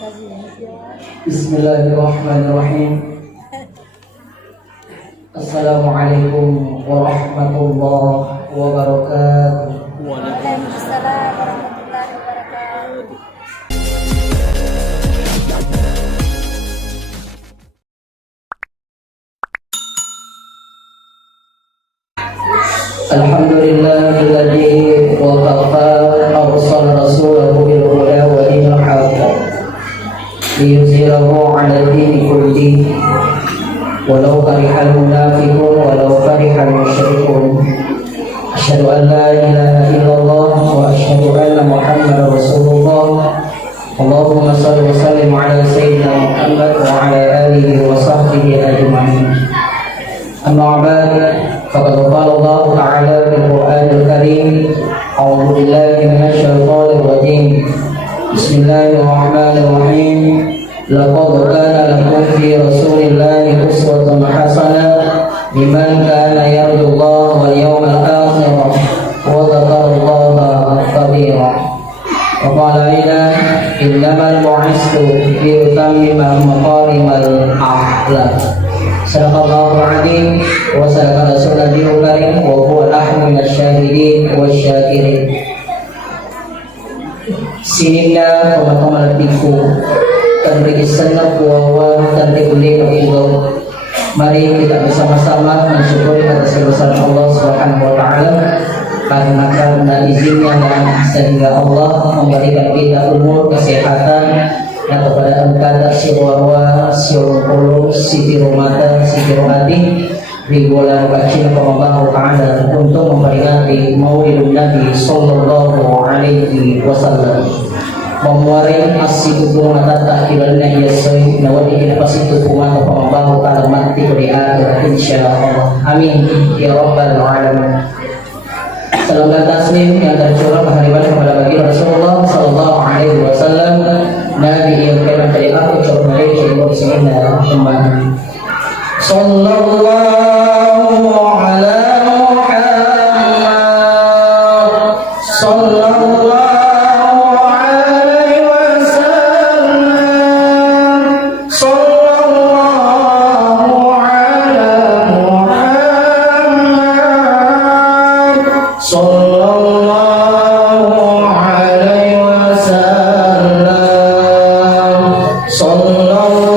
Bismillahirrahmanirrahim. Assalamualaikum warahmatullahi wabarakatuh. Waalaikumsalam warahmatullahi wabarakatuh. Alhamdulillahilladzi waqafa arsala rasulahu bil huda wa dinil haqq liyuzhirahu 'ala dini kullihi walau karihal munafiqun walau karihal musyrikun. Asyhadu an la ilaha illallah wa asyhadu anna Muhammadar Rasulullah. Allahumma shalli wa sallim ala sayyidina Muhammad wa ala alihi wa sahbihi ajma'in. Amma ba'd, faqad qala Allah ta'ala fil Qur'anil Karim, a'udzu billahi minasy syaithanir rajim. Bismillahirrahmanirrahim. Laqad kana lakum fi Rasulillahi uswatun hasanah liman kana yarjullaha wal yawmal akhir wa dzakarallaha katsiran. Wa qala aidan innamal bu'istu liyutammima makarimal akhlaq. Sadaqallahu al-'azim wa sadaqa rasulul karim wa huwa ahlu minasyahidin wasyakirin. Sinina teman-teman hatiku, tanpa senang kuawa, tanpa boleh begitu. Mari kita bersama-sama mensyukuri atas kebesaran Allah Subhanahu wa taala karena izinnya dan sehingga Allah memberikan kita umur, kesehatan, dan kepada engkau siwawa, siwulu, siti rumata, siti rumati di bulan Rajab Allah Ta'ala untuk memperingati Maulidun Nabi Sallallahu Alaihi Wasallam. Memuarin asitu mata takdirnya yasoi nawadi ila pasitu kumata pambahu kala mati di akhir insyaallah. Amin ya rabbal alamin. Salam dan taslim yang tercurah kehadiran kepada bagi Rasulullah Sallallahu Alaihi Wasallam, Nabi yang kena dari aku coba dari ilmu di sini dan kembali. Sallallahu ala Muhammad sallallahu alaihi wasallam sallallahu ala Muhammad sallallahu alaihi wasallam sallallahu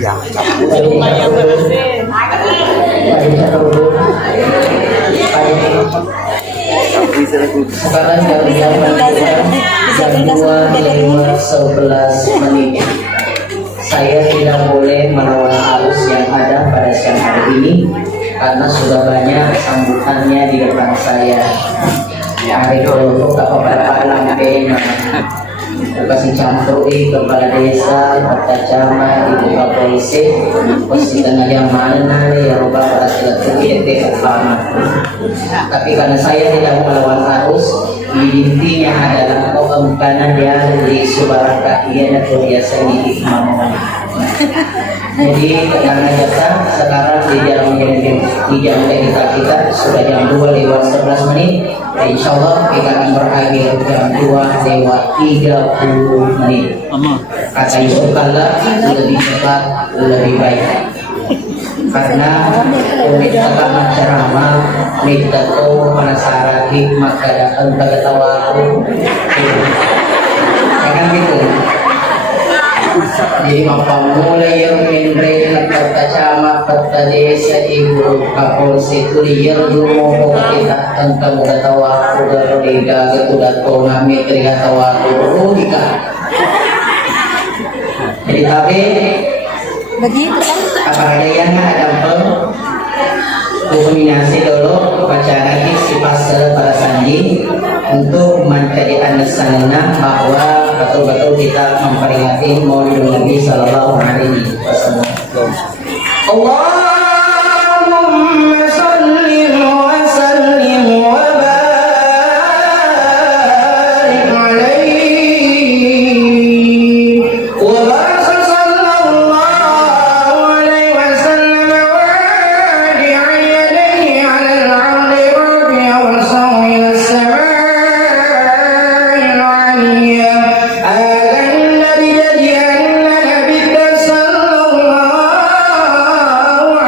Ya, Sekarang jam 2:11 menit. Saya tidak boleh melawan arus yang ada pada siang hari ini karena sudah banyak sambutannya di depan saya. Hari dulu beberapa lambe kasih campur kepala desa, kota camat, ibu polisi, pasti yang mana ya rubah pada silaturahmi utama. Tapi karena saya tidak melawan arus, intinya adalah karena dia di Subaraka ia atau biasa di Mamon. Jadi karena jasa sekarang di jam kita sudah jam 2:11 menit. Insya Allah kita akan berakhir jam 2:30 menit. Kata Yusuf Kalla lebih cepat lebih baik. Karena kita akan ceramah kita tahu penasaran hikmah keadaan ketawa kan gitu. Jadi mulai yang menrel kata camat kata desa ibu kapolsek kuliah dulu kita tentang ketawa udah liga ketudah tona metri ketawa dulu liga. Jadi tapi Begitu kan? apa ada yang ada kombinasi dulu baca lagi si pasal para sanji untuk menjadi anesanana bahwa betul-betul kita memperingati Maulid Nabi Sallallahu Alaihi Wasallam. Allahumma salli wa sallim wa barik alaihi wa barik sallallahu alaihi wasallam wa alihi ala al-'ardi rabi'a wa sawi as-sama' النبي جديا النبي صلى الله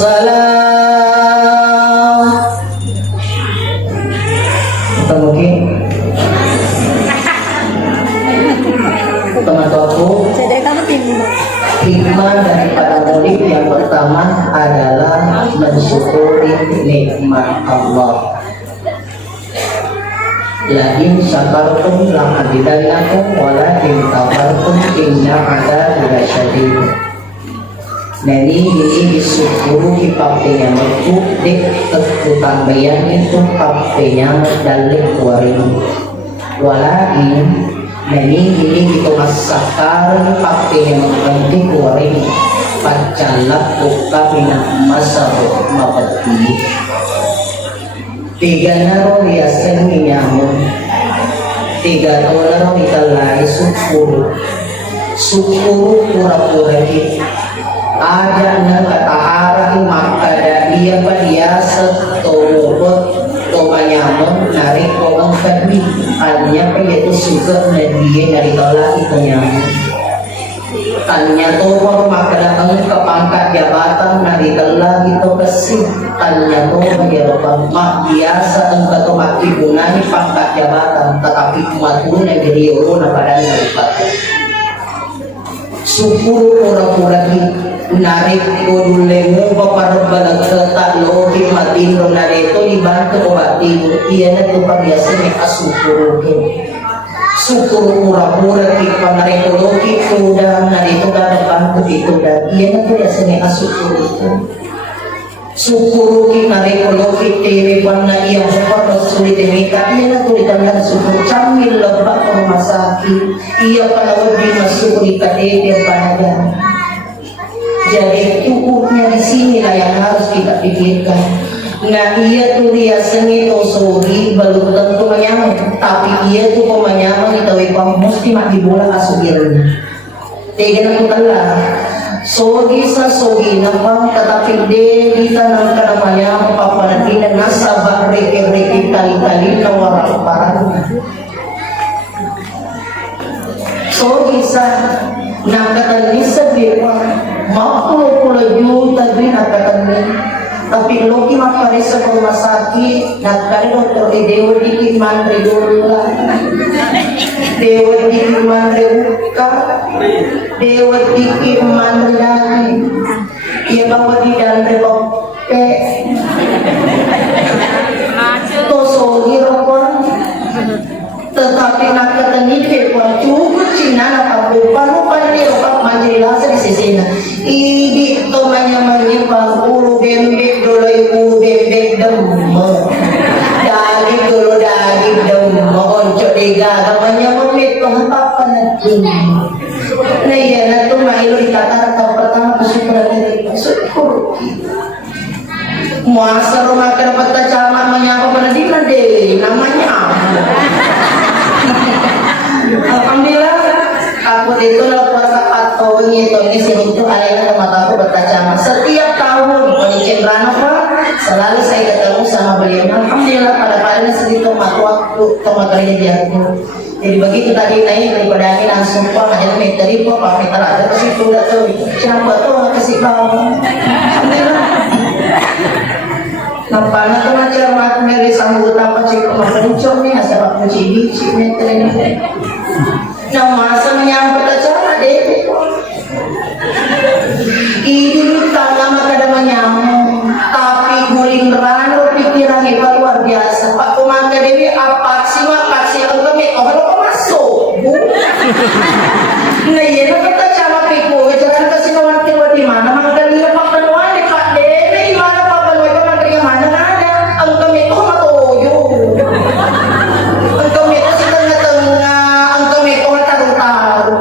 wassalam. Atau mungkin teman-temanku, Jadi kamu timbul. hikmah daripada mudik yang pertama adalah mensyukuri nikmat Allah. La in syakartum la azidannakum wa la in kafartum inna adzabi lasyadid. Nani ini disyukuru di papenya merku dek ketutan bayan itu papenya dalek waring. Walain nani ini itu masakar papenya mengganti waring. Pacalat buka minat masa mabati. Tiga naro biasa minyamun, tiga naro ikalai syukur pura-pura kita. Ada na katahara makada iya padiasa tolobot tomanyamun narik orang kadmi hanya yaitu suka na dia dari tolak itu nyamun. Tanya toba makada ang kapangkat jabatan nari telah itu kesih. Tanya toba jabatan mak biasa ang katomak ibunani pangkat jabatan tetapi kumatuna jadi uruna pada nalipatan. Syukur pura-pura narik kodulemu paparbalag ketak lohi matino narito dibantu obatino iya na ito biasa may asukurukin. Syukur pura-pura kita narito loki kuda narito dadapan itu dan iya na ito biasa may asukurukin. Syukur kita narito loki tiri pan na iya pada sulit demita iya na ito ditanda syukur camil lebak pemasaki iya panawad di masuk di kadede panagan. Jadi cukupnya di sinilah yang harus kita pikirkan. Nah iya tuh dia seni tosori belum tentu menyamuk, tapi iya tuh pemenyamuk kita wipang mesti mati bola asubirnya. Tegen aku telah sogi sa sogi napang tetapi de kita nangka namanya papanan ina nasabah reke kali-kali nawarak parang. Sogi sa nakatan ni sabiwa $40 juta din nakatan ni tapi loki maparesa sa rumah sakit nakari dokter dewa dikit mandre dola dewa dikit mandre buka dewa dikit mandre lagi iya bawa di dandre bope tosogi rokon tetapi nakatan ni pepa cukup cina nakabupan lupa ni opak majalasa di sesena idi to manya-manya pangulu bembek dolay bembek demmo daging dulu daging demmo oncok dega namanya memit pengapa natin na iya na to mailo dikata atau pertama kesyukuran dari syukur muasa rumah kerapata camat menyapa penadiman deh namanya alhamdulillah aku itu puasa atau ini sini itu alena mataku berkacamata setiap tahun penyicil Ranova selalu saya ketemu sama beliau. Alhamdulillah pada segitu waktu kemarin dia jadi begitu tadi naik daripada ini langsung pak ada meteri pak meter ada ke situ udah tuh siapa tuh kasih kamu alhamdulillah nampaknya tuh macam mat meri sambut apa cik pencor nih asal aku cibi cik meter ini nah masa menyambut acara deh ini tanah maka ada menyambut tapi guling rano pikiran hebat luar biasa pak komanda dewi apa sih enggak mek orang masuk nah iya kita cara piku jangan kasih kawan keluar di mana maka dia pak penuan di pak dewi mana pak penuan pak menteri mana ada enggak mek matoyo enggak mek sih tengah-tengah enggak mek taruh-taruh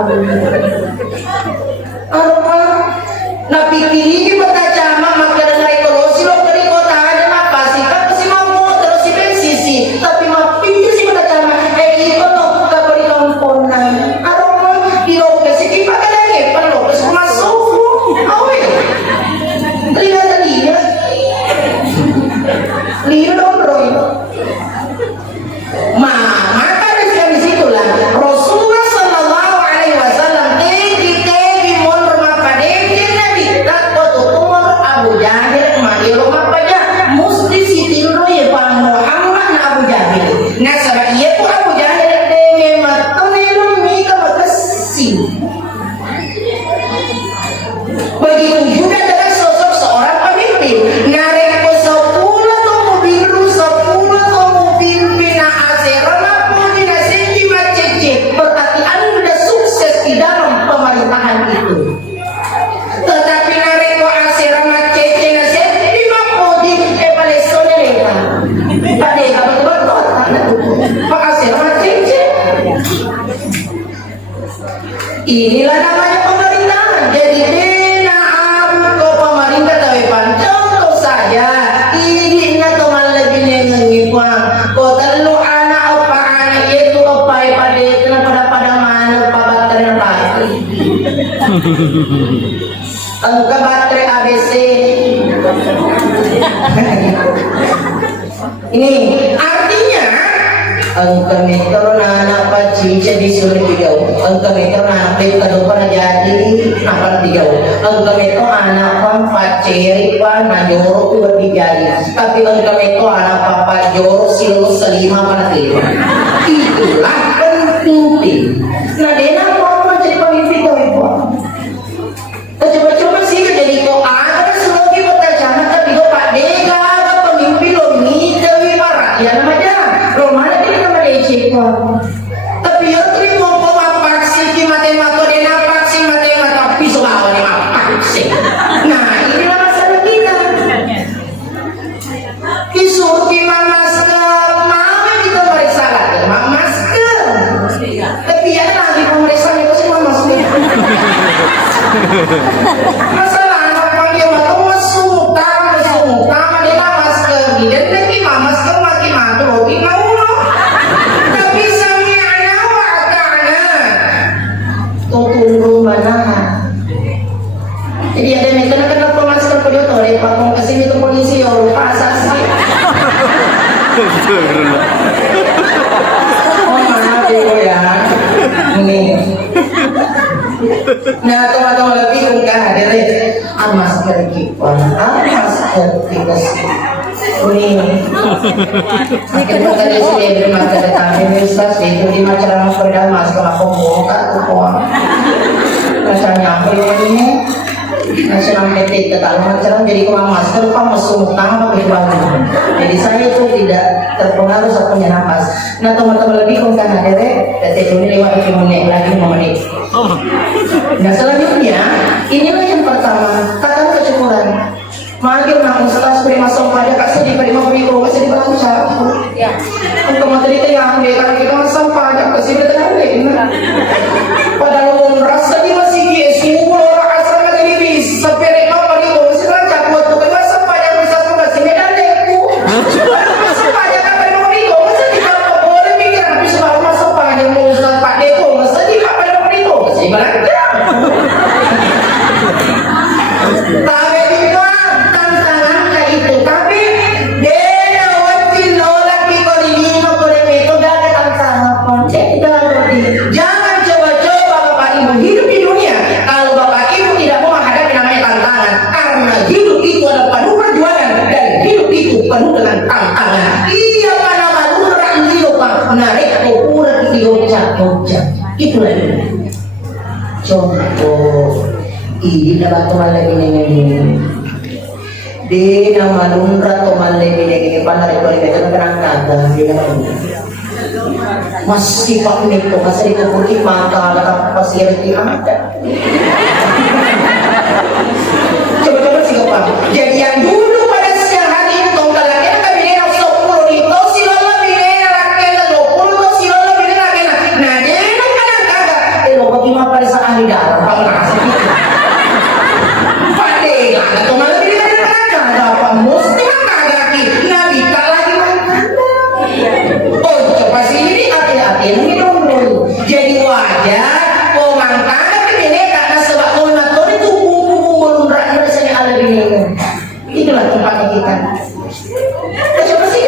Inilah namanya pemerintahan. Jadi benar ke pemerintah tapi contoh saja ini na tumal lagi nengipan ko telu anak apa anak itu apa pada itu pada mana pabater pasti angka baterai ABC ini artinya angka metro anak pacing jadi sulit tiga angka metro anak itu kadang jadi nampak tiga angka metro anak pampat ceri pan najoro dua tiga tapi angka metro anak papa joro silo selima panati itulah penting nah dena mau jadi pemimpin kau ibu coba-coba sih jadi kau ada selogi bertacana tapi kau pak dega ada pemimpin lo ni dewi marah ya namanya romana ini namanya cekwa tapi ya terima kau paksi ki matematika dena paksi matematika pisau awal ni paksi nah inilah masalah kita pisau ki masker mau kita bersalah masker tapi ya lagi pemeriksa itu sih masker masalah anak panggil atau masuk dia masker dan lagi masker makin mati roti mau tapi sami anak wakana tunggu mana jadi ada nih kenapa masker pada tore pak mau kesini tuh polisi ya lupa asasi oh mana ya ini nah teman-teman lebih ungkah hadirin masker kita masker kita ini akhirnya tadi sudah beri masker kami Ustaz itu di masyarakat perda masker aku buka rasanya apa ini nasional PT tetap masyarakat jadi kurang masker pak masuk utama pakai baju jadi saya itu tidak terpengaruh saat punya nafas nah teman-teman lebih ungkah hadirin dan ini lewat 5 menit lagi 5 menit nah selanjutnya inilah yang pertama kata kesyukuran manggil nak ustaz beri masuk pada kasih diberi mau kasih dibaca ya untuk materi itu yang dia kalau kita masuk pada kasih diberi padahal umum rasa di masih semua orang asal negeri bisa perek apa itu masih rancak buat tuh masuk pada bisa kasih medan leku masuk pada kapan mau itu masih di kalau boleh mikir habis baru masuk pada mau ustaz pak deko masih di apa mau itu masih berarti tapi juga tantangan kayak itu tapi dena wakil nolak di kolino kode metode ada tantangan jangan coba-coba bapak ibu hidup di dunia kalau bapak ibu tidak mau menghadapi namanya tantangan karena hidup itu adalah penuh perjuangan dan hidup itu penuh dengan tantangan iya mana malu orang hidup menarik ukuran di hojak itulah contoh ini dapat teman ini di nama nundra teman ini pandai boleh kita berangkat masih pak itu masih dikumpulkan mata ada pasir di ada coba-coba sih pak jadi yang dulu pada siang hari ini tongkat lagi kan bina 10 itu silala bina rakena 20 itu silala bina rakena nah dia kan kadang-kadang lo bagaimana pada saat hari darah pak ngasih atau malah tidak ada apa mesti menghadapi nabi tak lagi oh coba sih ini hati-hati ini dulu jadi wajar pemangkang tapi ini karena sebab konator itu bumbu rakyat rasanya ada di itulah tempatnya kita coba sih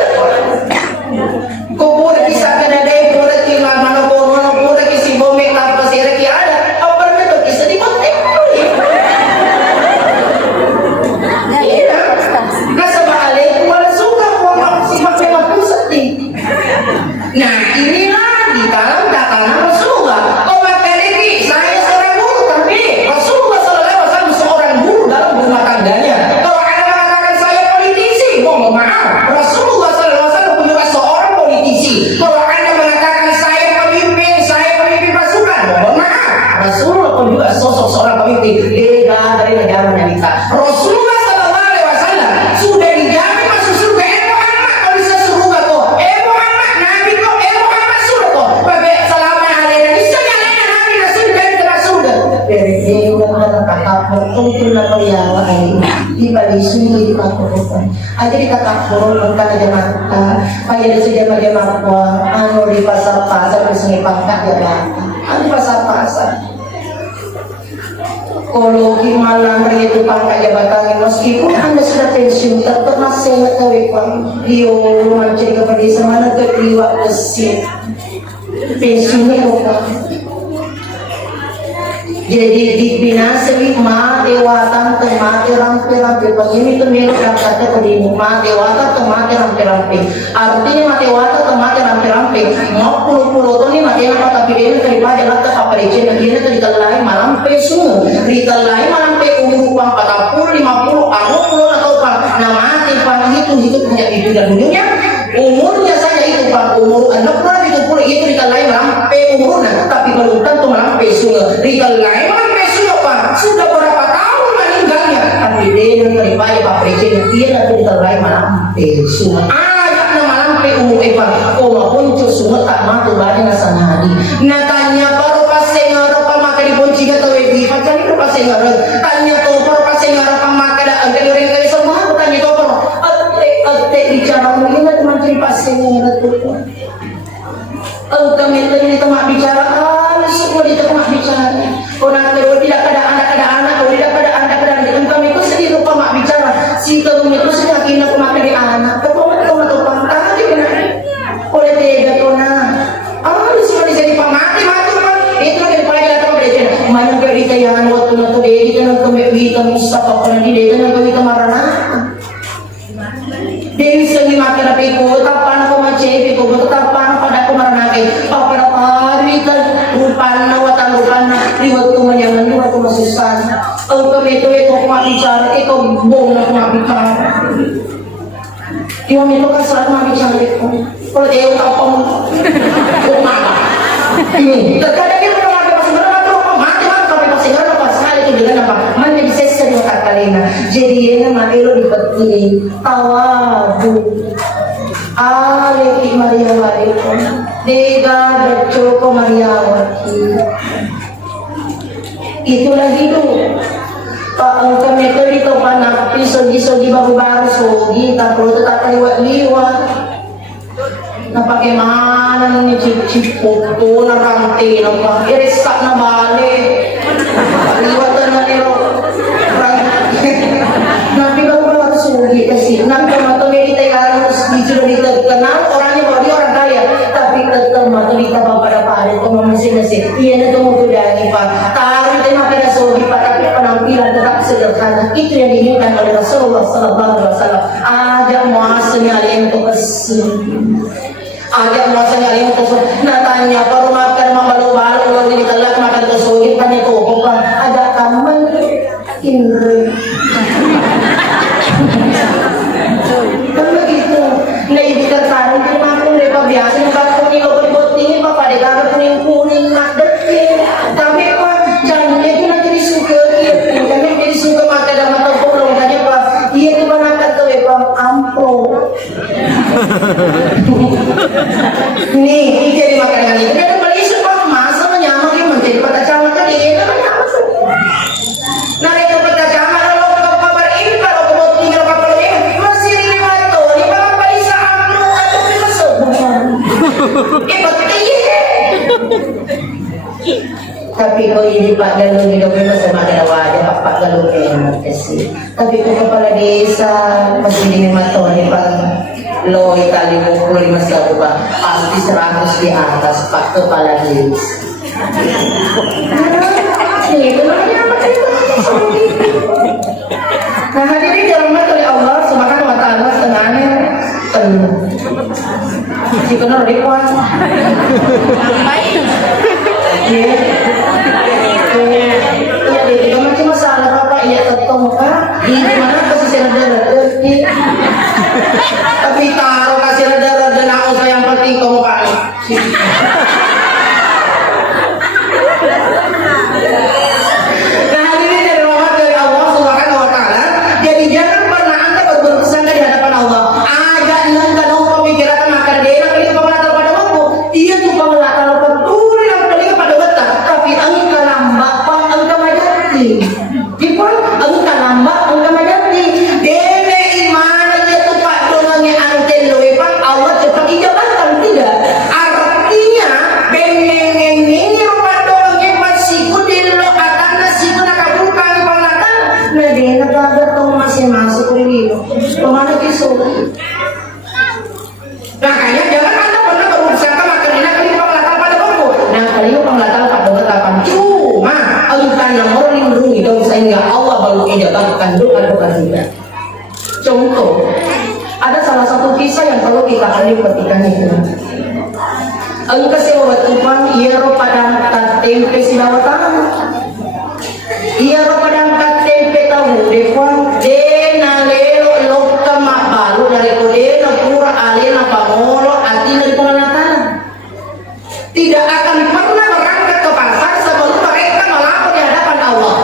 kok boleh bisa kena deh boleh kima mana boleh kisi bomik apa sih ada apa itu bisa dipakai nah inilah di dalam tatanan Rasulullah kau makan ini saya seorang guru tapi Rasulullah SAW seorang guru dalam rumah tangganya kalau ada mengatakan saya politisi mohon maaf sini di pakurutan. Aja dikatakan orang kan aja mata, kaya saja bagaimana anu di pasar-pasar di pangkat jabatan, anu pasar-pasar. Kalau malam itu pangkat jabatan, meskipun anda sudah pensiun, tetap masih ngetahui Rio mencari kepada mana ke liwat mesin pensiunnya bukan. Jadi dibinasi ma dewatan temati rampe-rampe begini tuh melo kata begini ma dewata temati rampe-rampe artinya ma dewata temati rampe-rampe mau puluh-puluh tuh nih mati apa tapi dia daripada lah tak apa dia dia tadi kalai malam pesu dikalai malam pe umur uang 40 50 atau apa nama timpang itu punya itu dan dunia umurnya saja itu pak umur anak pernah itu dikalai malam pe umurnya tapi belum tentu malam pesu dikalai sudah berapa tahun meninggalnya tapi dia daripada Pak Presiden dia nanti diterlai malampe semua ajak na malampe umur epa maupun semua tak matu banyak nasana hadi natanya baru pasengar apa maka dibunci atau wedi macam itu pasengar tanya tuh baru pasengar apa maka ada angkat orang kaya semua tanya tuh baru ate bicara mengingat menteri pasengar itu kami tadi tempat bicara semua di tempat bicara orang kedua tidak ada anak kalau tidak ada anak dan kami itu sendiri lupa mak bicara si kamu itu sudah kena kemakan di anak kamu atau pantang aja benar oleh tega tona di sini jadi pamati mati itu lagi payah atau belajar mana berita yang waktu itu dia itu nak berita Mustafa pernah di dia nak berita marana dia sendiri makan apa itu tapan aku macam itu tapan pada aku marana pada hari itu rupana rupana di waktu menyangan di waktu masukkan itu mak bicara itu bom nak mak bicara dia itu kan selalu mak bicara itu kalau dia apa mana ini terkadang dia berlaku pas berlaku mati tapi pas berlaku pas hal itu dengan apa mana bisa sering kata-kata jadi ini nama elo dipeti tawadu Aleki Maria Wariko Dega Bercoko Maria Wati itulah hidup kami itu di topan sogi baru sogi tak perlu tetap liwat na bagaimana ni cip foto na rantai na iresak na balik liwat na nero nabi baru sogi kasi nabi matuli kita harus sudah kenal orangnya bahwa dia orang kaya tapi tetap matuli kita pada hari itu masing-masing iya na tumutudangi pa taruh itu pada sogi pa tapi penampilan tetap sederhana itu yang diinginkan oleh Rasulullah sallallahu alaihi wasallam ajak muasanya yang untuk ajak muasanya yang untuk natanya baru makan mabalu-balu luar ini telak makan ke sogi tanya ke apa ada kaman indri kan begitu na ibu tertarik di makhluk mereka biasa nak kuning obat-obat apa dia kalau kuning nak dekil tapi apa jangan dia nanti disuka dia jangan dia disuka mata dan mata bolong tanya apa dia tu banakan tu apa ampo nih jadi makanan ini dia beli sebab masa menyamar dia menjadi pada camat dia kan nah itu pada camat tapi kau ini Pak Galuh hidupnya masih makin wajah Pak Galuh enak sih tapi kau kepala desa masih di matoni Pak lo Itali mukul masih aku Pak pasti 100 di atas Pak kepala desa itu namanya apa itu nah hadirin dirahmati oleh Allah subhanahu wa ta'ala setengahnya penuh si kenal rikuan ya macam masalah apa iya ketemu kan di mana kasih rada tapi taruh kasih rada nak usah yang penting kamu Pak nah hadirin dari rahmat dari Allah subhanahu wa ta'ala jadi jangan pernah anda berburuk sangka di hadapan Allah agak nengkan pemikiran makan dia nak itu kepada waktu dia tuh pengelakar peduli yang peduli kepada wata tapi angka nambah angka majati di pun angka nambah angka majati dia iso. Makanya jangan anda pernah berusaha makan enak kali panglatal pada bambu. Nah kali panglatal pada ketapan cuma engkau yang orang lindungi dong sehingga Allah baru ijabahkan doa-doa kita. Contoh, ada salah satu kisah yang perlu kita ambil petikan itu. Engkau sewa Tuhan, ia padang tempe silawatan. Ia padang tempe tahu depan dena lelo lokka mabalu dari kodena pura alena pangolo ati dari pengalatan. Tidak akan pernah berangkat ke pasar sebelum mereka melapor di hadapan Allah.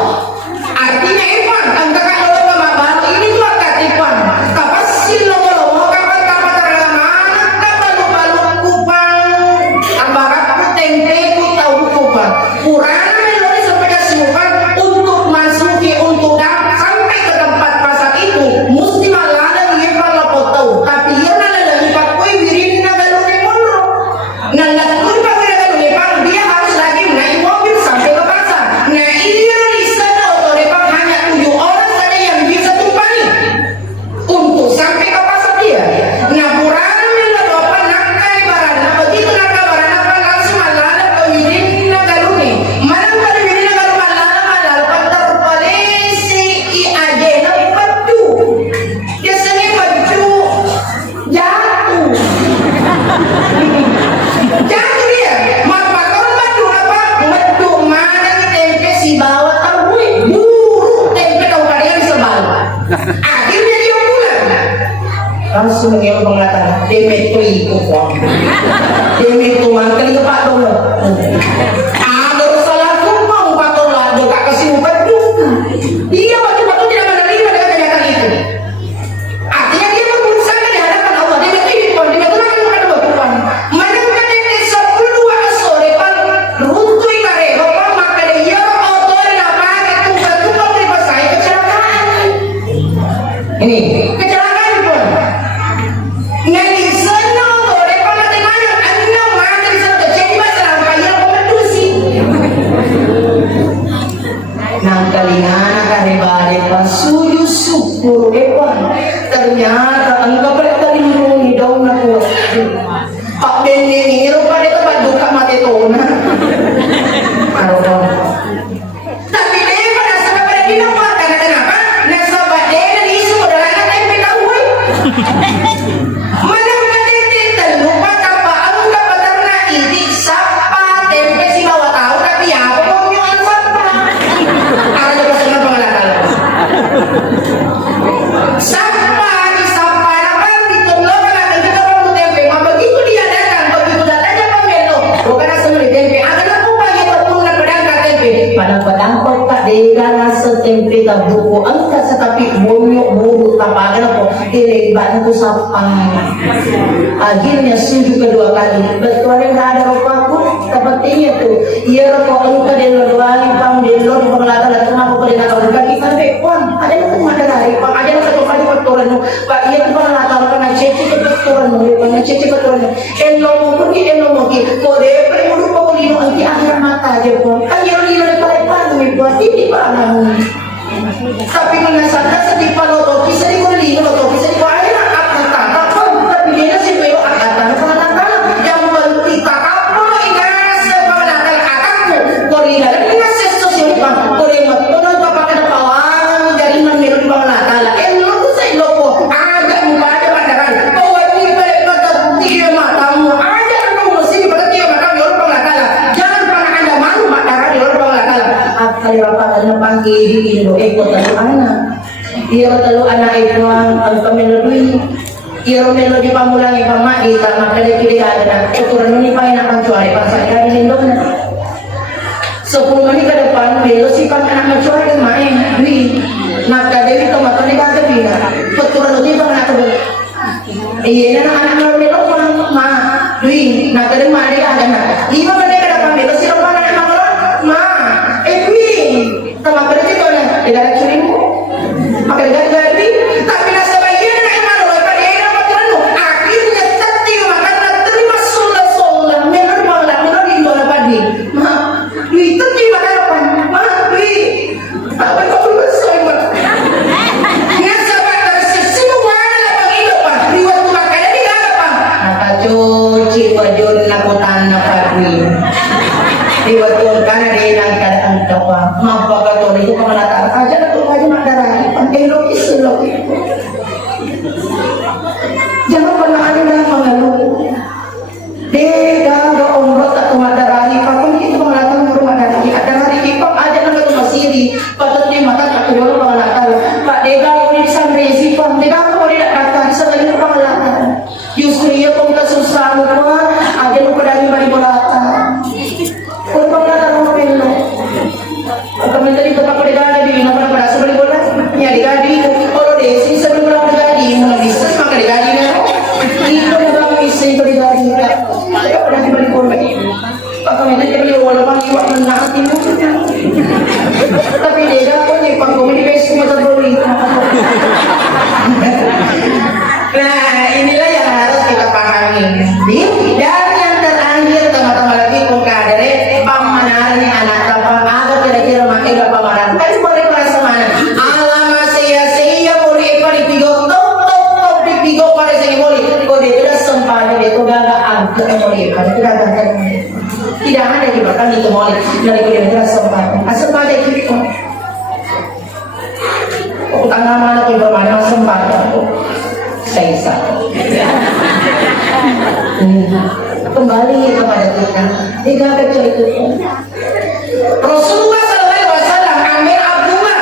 Artinya Ivan, engkau kalau mabalu ini juga katipan. Kapan sih lo kapan terlamana balu kupang ambarak tempe ku tahu kupang kurang melori sampai ke sumpan untuk masuki untuk sampai ke tempat pasar itu mesti malana dia lapor tahu tapi dia nala lagi pakoi wirin na galune mulu nala kun pakoi galune pang dia harus lagi naik mobil sampai ke pasar. Nah iya di sana otorepak hanya 7 orang saja yang bisa tumpangi untuk sampai ke pasar dia. Nah kurang melapa nakai barana begitu nakai barana langsung malana ke wirin na galune mana pada wirin na galune malana pada polisi i aje na padu biasanya padu jatuh jatuh dia mapakon padu apa medu mana di tempe si bawa tahu buruk tempe kau kalian sebal akhirnya dia pulang langsung mengelak mengatakan demetu itu kok demetu mangkali ke pak dong ada salah kumpang pak dong lah dia tak kasih padu dia waktu tidak menerima dengan kenyataan itu. Artinya dia berusaha di hadapan Allah. Dia bertipon, dia bertulak kepada Tuhan. Manakah dia 10 sore pan runtui kareo pan maka dia otor apa itu bertukar di pasai kecelakaan. Ini kecelakaan pun. Nanti sana otor pan mati mana? Anda mati di sana terjadi masalah kaya pemedusi. Nang kalingana karibare pa suju syukur ewan ternyata engkau berterlindungi daun aku pak beningiro pada tempat duka mati tona tapi dia pada sebab pada dinamar karena kenapa nasabah dia dan isu adalah anak yang petahui mana kadang-kadang terlupa tanpa engkau peternak ini sapa tempe si bawa tahu tapi apa pembunuhan sapa ada juga senang pengalaman sampai apa ditolong akan kita bangun tempe mah begitu dia datang begitu datangnya pembelo bukan asal di tempe akan aku pagi terpungan pedang tempe padang kok tak degana setempe tak buku angka setapi bonyok buru tapagan aku dilebat aku sapa akhirnya suju kedua kali betul yang ada rupaku sepertinya tuh iya rokok engkau dan lodwali pang dan lod pengelatan dan aku pada nakal bukan kita bekon ada yang tuh ada lari pang ada yang satu kali perturan pak iya tuh pengelatan karena ceci ke perturan karena ceci perturan eno mau pergi kode perlu pemulino anti akhir mata aja pun kan yang lino daripada panu buat ini panang tapi menasanya sedih paloto bisa dikulino loto bisa dibayar akan tangkap tapi dia sih belok akan tangkap yang penting kakak ingat sepanjang kakakmu korina dan ingat sosial bang korina kono pakai kawan dari menurut bang Natala lo tuh saya loko agak mupada pandangan bahwa ini pada dia matamu ada kamu sini pada dia matamu orang bang Natala jangan pernah anda malu matakan di orang bang Natala kali bapak dan panggil di Indo ekor telu anak dia telu anak itu ang melodi iya melodi pamulangi pamadi sama kali pilih ada ukuran ini pakai nak mencuari pasal dari Indonya 10 menit ke depan belo si pan anak mencuari main dui nak kadewi tomato ni kata bina peturan uti pang nak tuh iya anak melo ma dui nak kadewi ma dia ada nak 5 menit ke depan belo si pan anak mencuari ma dui tomato ni tu na tidak ada curimu pakai gadi tapi nasa bayi na iman oleh pada era peturan akhirnya tertiup makan terima sola menor malah menor di bola padi ma dui tertiup makan apa ma dui apa kau besar ma ya sahabat semua Diwatun kana di nang kadaan kawa mapagato itu pangalataan aja na tuh aja magdarani pangkilogis logis. Jangan pernah ada yang mengeluh. Dega ga umrot atau madarani pakun itu pangalataan rumah darani ada hari ipang aja na itu masiri patut di mata tak keluar pangalataan Pak Dega ini samresi pang Dega ko tidak kata sa lagi pangalataan justru ia pun kesusahan lupa aja lupa dari bari bolata. Kung pagkatang mo pino, kami tadi tetap digadi di nama pada sebelum bola, ya digadi, kalau desi sebelum bola digadi, mau bisnis maka digadi na. Itu na bisnis itu digadi, ayo pada sebelum bola. Pak kami tadi beli bola pang iwak nanti mo. Tapi dia pun ni pang kami di besi masa beli. Nah inilah yang harus kita pahami. Dan yang terakhir teman-teman lagi kung kadere pamanan ni anak kapag aga kira-kira makiga pamanan kasi boleh para mana alama siya boleh palipigo tok pipigo para sa boleh kung dito na sampado dito gagaan boleh para tidak ada di belakang itu boleh dari kuliah na sampado sampado itu kung tanggaman ako bermana sampado sa kembali kepada kita. Digagal itu. Rasulullah sallallahu alaihi wasallam ambil Abdullah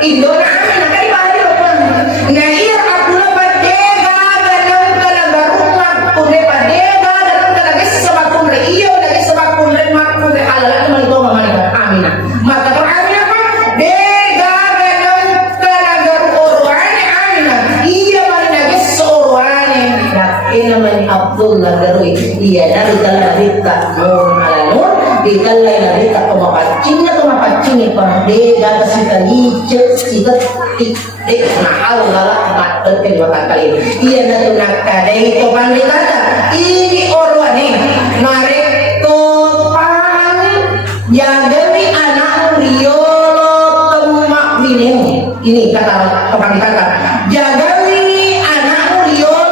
indona amin kay bali pa. Nair Abdullah padega dalam kalabarumah kude padega dalam kalaga sa bakun iyo lagi sa bakun makun halal man ito mamanikan amin. Maka to amin pa dega dalam kalagar orwane amin. Iya man lagi sa orwane. Naman Abdullah garoy iya narita larita nun alanun dikalay larita kumapacing na kumapacing ipardega sita licet sita tik mahal lala matot kedua kali iya na to nakadai to panditata ini orwane marek to pan yagami anak riolo temak bineng ini kata panditata jagami anak riolo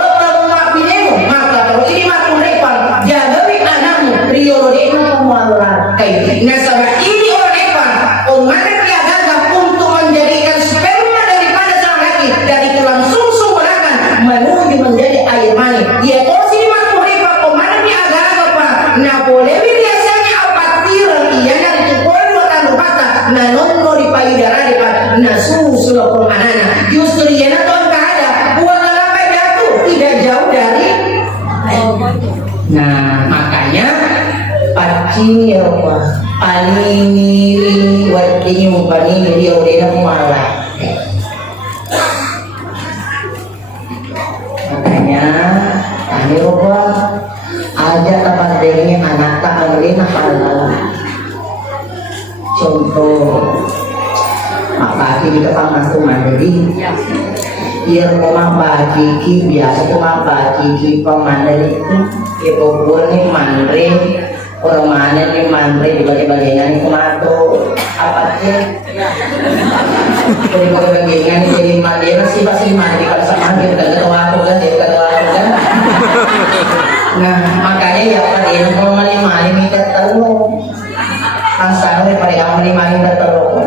nasabah ini orang Evan umat yang gagah untuk menjadikan sperma daripada sang laki dari tulang sumsum belakang menuju menjadi air mani dia porsi makhluk Evan umat yang gagah pak nah boleh biasanya apatir iya dari tukul luatan lupata nah nono di payudara di pak nah susu lokong anana justru iya na tuan keada buang lampai jatuh tidak jauh dari nah makanya pacing ya Allah paling wadinya paling dia udah malah makanya akhir Allah aja tempat dengnya anak tak ngelina halal contoh apa di depan mantu mandiri biar rumah bagi biasa rumah bagi pemandiri itu boleh mandiri orang mana nih mandiri di bagian-bagian itu mato apa sih dari bagian-bagian jadi mandiri sih pasti mandi kalau sama kita ketua aku kan dia ketua aku kan nah makanya ya pada ini kalau mali minta telur langsung daripada kamu mali minta telur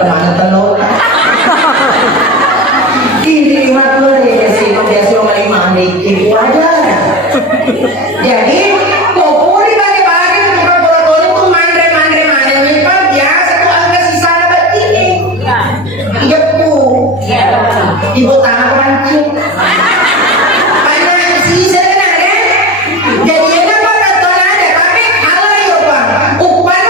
kemana telur ini makhluk ya sih biasa mali itu aja jadi populi bagi-bagi tukang bola-bola itu mandre nyimpan biasa tuh angka sisa dapat ini iya bu ibu tangan pancing karena sisa kan ada jadi ada apa betul ada tapi halal ya pak upan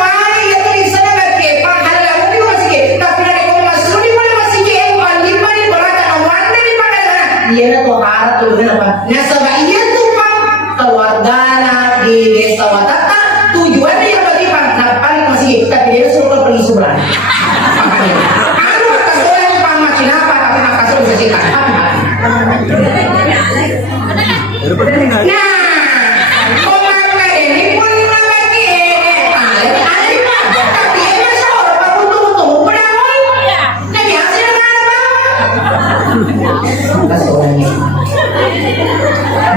wali ya tuh di sana nggak kepa halal aku juga masih ke tapi ada kau masuk di mana masih ke upan di mana berada awan di mana dia na tuh harap tuh kenapa nah sebab iya tuh pak keluarga di desa Watata tujuannya yang bagi paling masih tapi dia suruh pergi sebelah anu kasulah yang pamacin apa tapi nak kasulah bisa sikat nah komanda ini pun lagi ale pak tapi dia masih orang pak untung pedawai nah biasanya apa kasulah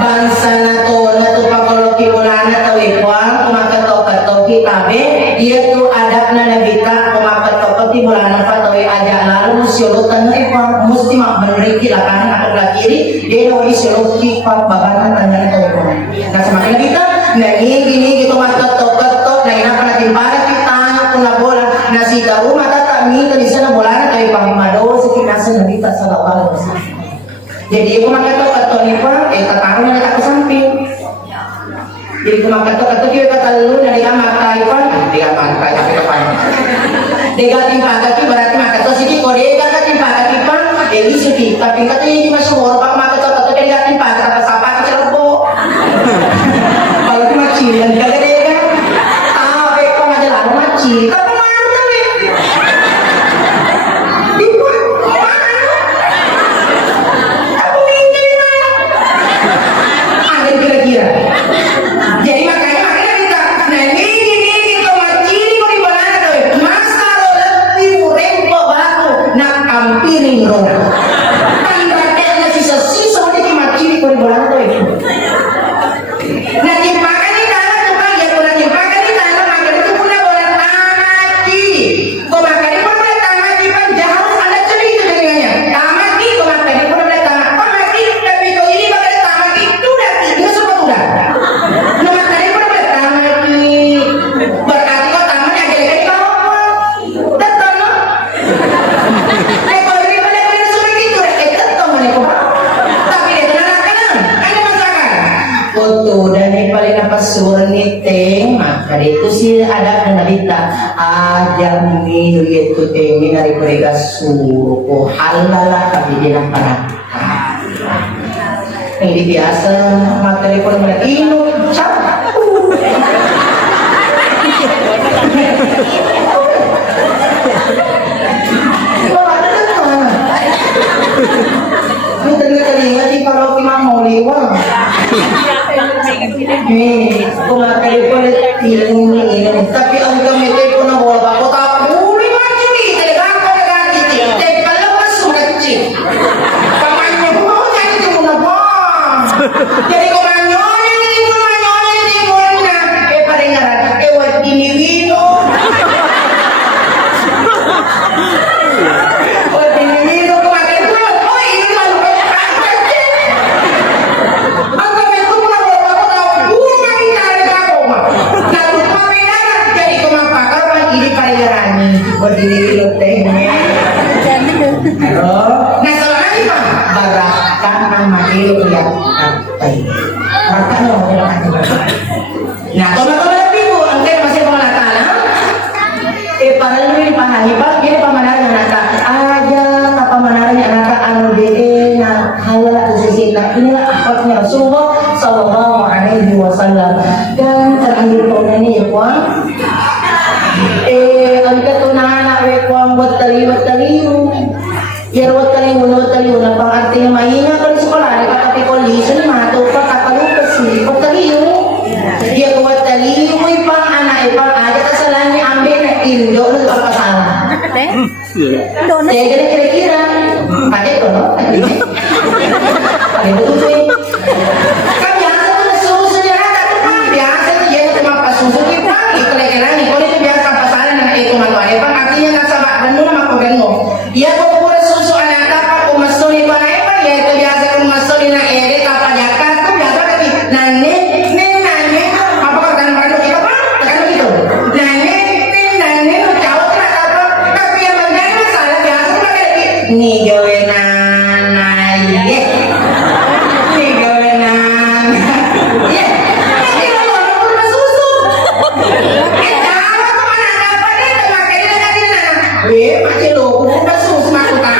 bangsa na to pakoloki wala na tawid wang kumakatok kitabe dia tuh adabna nabita kumakat kapati bulan patoy aja lalu siulutan ipa musti mak menriki lakan atau lakiri dia no isiulot kipa baganan tanya itu nah semakin kita nah gini gitu mas ketok nah ina pernah timpala kita puna bola nasi daru mata kami tadi sana bola kayak pamimado sekinasa nabita salawal jadi aku makan ketok nipa tatang na tak samping jadi kumakato-kato kyo katalo na diga makaipan diga makai tapi kapan diga timpaga ki berarti makato sige ko diga ka timpaga ki pa eli sige tapi kato hindi masuwor pa makato-kato diga timpaga ka sapa ka po kalau ki machilan ka diga be ko majalano machi ka pumano na be di ko aku minta angin kira-kira jadi makanya kita nah ini kemacini ko di balana to masa lo lebih rempo batu nak kampiring ro kan berarti na sisa di kemacini ko di balana to nah timpakan ni tanah to kan ya pula timpakan ni tanah makan itu pula bola tamaki ko makan itu bola tamaki pan jauh ada curi itu dengannya tamaki ko makan itu bola tamaki tapi ko ini bakal tamaki itu dah semua udah berarti kok taman yang gede-gede kau tetap no kalau ini pada sudah gitu tetap mana tapi dia tenang kan ada masakan foto dan yang paling apa surniteng maka itu sih ada penderita ada minum itu teng dari mereka suruh halala tapi dia nampak ini biasa materi pun mereka minum ini telinga di kalau kita mau lewat nih kumakai pun ini tapi ang gamitin ko na bola ako tapuri macam ni talagang ko naganti kalau sudah cik pamanyo ko jadi itu na ba jadi ko manyonya ni mo na paringaran wat iniwino berdiri lotengnya. Nah selama ini pak barakan nama itu yang apa? Barakan loh yang nah teman-teman lebih bu, angkat masih pengelakana. Padahal ini pahami pak, ini pemanaran anak aja, apa manaranya anak anu dede, nah halal sisi nah inilah akhlaknya Rasulullah Sallallahu Alaihi Wasallam dan terakhir tahun ini ya pak. Ang katunahan ay kuang wataliw yar wataliw na pang artinya mahina kan sekolah ada kata pikoli sini mato pa kakalupas si wataliw dia wataliw mo ipang anak ipang ada kesalahan niya ambil na indo na kapasala jadi kira-kira pakai ko no pakai betul kan biasa tuh susu dia kan biasa tuh dia cuma pas susu kita ikut-ikutan nih kalau itu biasa pang artinya nasabak benar mako gano ya ko pura susu anak apa ko masoni pa na ipa ya itu biasa ko masoni na ere tapa jaka ko biasa tapi nane apa kan baru kita pa kan gitu nane jawab na apa tapi yang menjadi masalah biasa ko lagi ni gawenan ye ni gawenan ye pasti lo pura susu macam lo, udah sus makutan.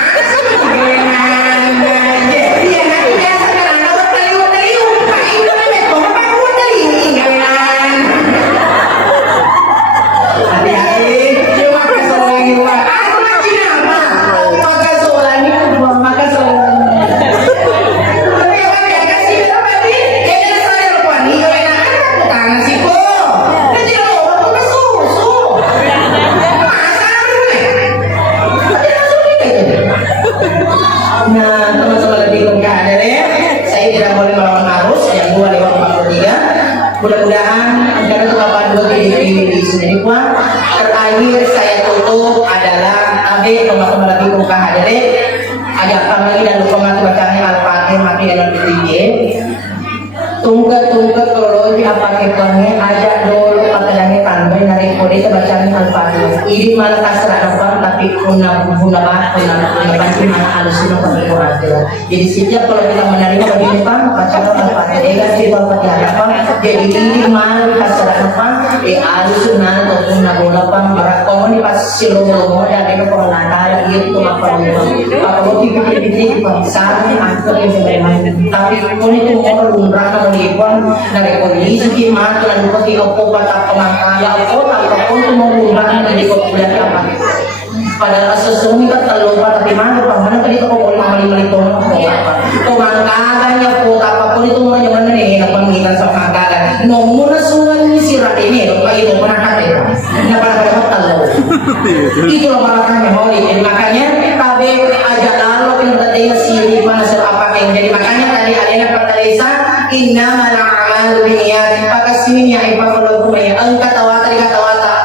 Dia nak biasa kan anak taliu, pak itu memang kau pak buat taliu, hati-hati, dia makan soalan ni buat. Aku macam apa? Makan soalan ni buat makan soalan. Tapi apa dia kasih apa ni? Dia ada soalan apa ni? Kau nak apa? Tangan si ko. Nanti lo, aku susu. Nah, teman-teman lebih enggak ada ya. Saya tidak boleh melawan arus yang 2 lewat 43. Mudah-mudahan karena itu Bapak dua di sendiri Pak. Terakhir saya tutup adalah nabi kembali lagi buka hadirin. Agak kami dan lupa mati bacanya Al-Fatihah mati dalam diri. Tunggu kalau apa kekangnya ajak dulu patadangnya tanpa narik kode bacanya Al-Fatihah. Ini malah kasar apa tapi punah pasti malah alusin apa. Jadi setiap kalau kita menerima begini Pak bacanya Al-Fatihah jadi Al-Fatihah apa. Jadi ini malah kasar apa alusin atau punah bola Pak berakong ini pas silong dan itu pengenalan itu apa pikir Pak saat angkat yang sebenarnya tapi pun itu mau lumrah Iwan dari kondisi gimana dan bagi opo batak pemangkaya opo tak opo itu mau ngurang dari kopian apa pada sesungguhnya kan terlupa tapi mana mana tadi itu opo mali tono apa pemangkanya opo apapun itu mau jangan nih nak panggilan sama pangkalan nomor sungai sirat ini apa itu penangkat itu nggak pernah dapat tahu itu malahannya holy jadi makanya KB ajak lalu yang tadinya siri mana apa yang jadi makanya tadi adanya pertalisa innamal a'malu binniyat pakasiminya ipa kalau kumaya ang katawata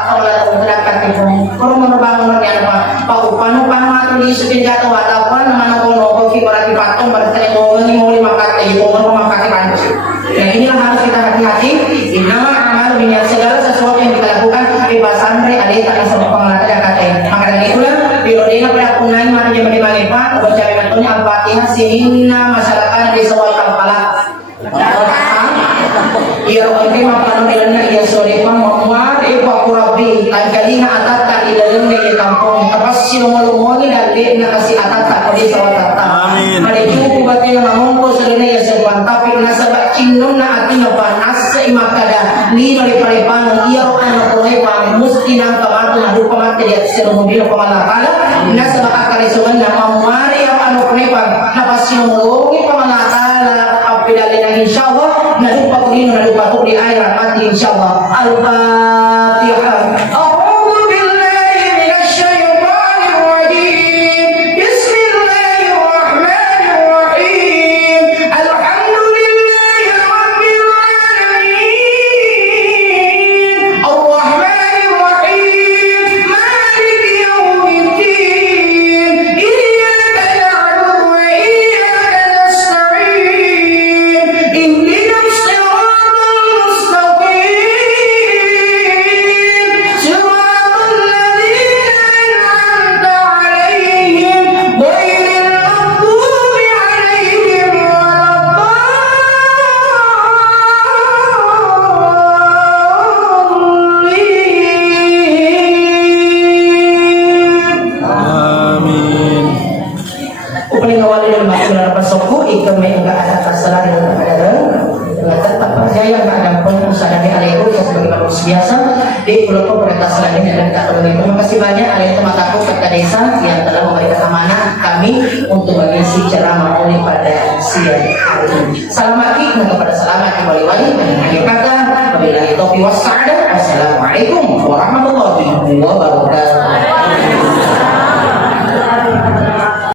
Allah terangkat itu kalau menerbangun yang apa paupano pamatu di supin katawata apa nama kono kopi berarti patung berarti mau lima kata mau memakai panci nah inilah harus kita hati-hati innamal a'malu binniyat segala sesuatu yang kita lakukan bebasan ada tak sama pengelata yang kata maka dari itulah birodena pada punai mari jemaah di Malipa baca metodenya Al-Fatihah sinina masyarakat di sawal kepala ya Rabbi mapano nilana ya sorepa mamwar ipa kurabi tangkalina atata ilalun ya kampung tapos silumulungi dali na kasi atata kodi sa watata amin marijuku bati na mamungko sa lina ya sebuan tapi nasabak cinnun na ating panas sa imakada lino li paripano iya ano prohepa musti ng kamato na dupa mati at silumubilo pamalakala nasabak akarisugan na mamwar ano prohepa tapos silumulungi pamalakala apilali insyaallah nadumpa ko dino nadumpa ko di ayat mati insyaallah Al-Fatihah. A'udzu billahi minasy syaithanir rajim. Bismillahirrahmanirrahim. Alhamdulillahi rabbil alamin. Ar-Rahmanir Rahim. Maliki yaumiddin. Iyyaka na'budu wa iyyaka nasta'in. Ihdinas siratal mustaqim. Siratal ladzina an'amta 'alaihim ghairil maghdubi 'alaihim waladdallin. Upaling awal dan makna pasokku ikut enggak ada kesalahan dan ada tetap percaya enggak ada pun usaha dari alaikum sebagai manusia biasa di pulau pemerintah selanjutnya dan tak perlu terima kasih banyak alaikum mataku kata desa yang telah memberikan amanah kami untuk mengisi ceramah oleh pada siang hari ini. Selamat kepada selamat kembali wali dan akhir kata wabillahi taufiq was sa'adah. Wassalamualaikum warahmatullahi wabarakatuh.